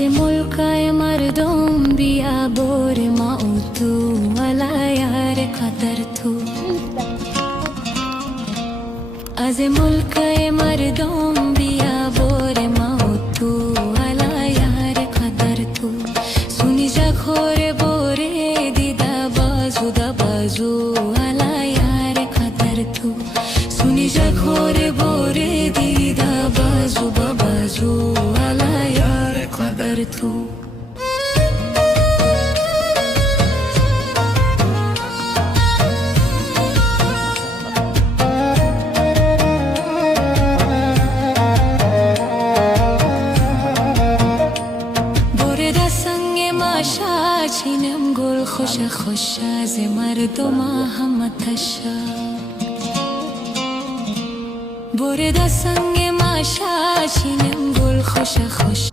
از ملکای مردم بیا بور ما و تو ولا یار قدر تو از ملکای مردم بیا بور ما و تو ولا یار قدر تو سونی جا خور بوره دیده بازو دا بازو ولا یار قدر تو سونی جا خور بوره دیده بازو با بازو ولا یار قدر تو چینم گل خوش خوش از مردم همتشا برده سنگ ماشا چینم گل خوش خوش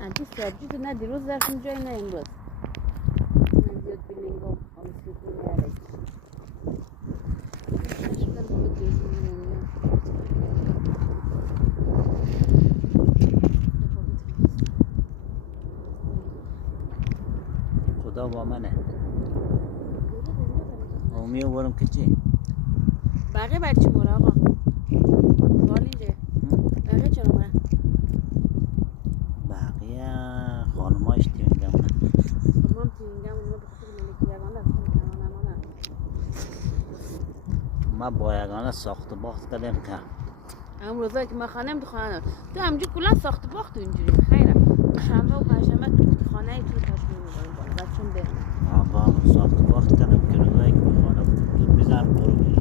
انتی سبزی تو نه دیروز رفتیم جای نه امروز من زیاد بیلینگو آمیز میکنه یارک نشکل بود دیروز خدا با منه اومیو برم که چی؟ بقیه بر چی موره آقا؟ بال اینجا بقیه چرا موره؟ بقیه خانماش تیونگم خانمام تیونگم اونو بخاطر ملکی یگانه رفتم کنانمانه ما با یگانه ساخت باخت کردیم که هم روزایی که ما خانم تو خانه تو همجور کلا ساخت باخت اینجوری خیره شنبه و پنجشنبه تو خانه تو تشمیل می‌کنیم بچه‌م بریم آقا ساخت باخت کردیم که روزایی که خانه بود بزن برو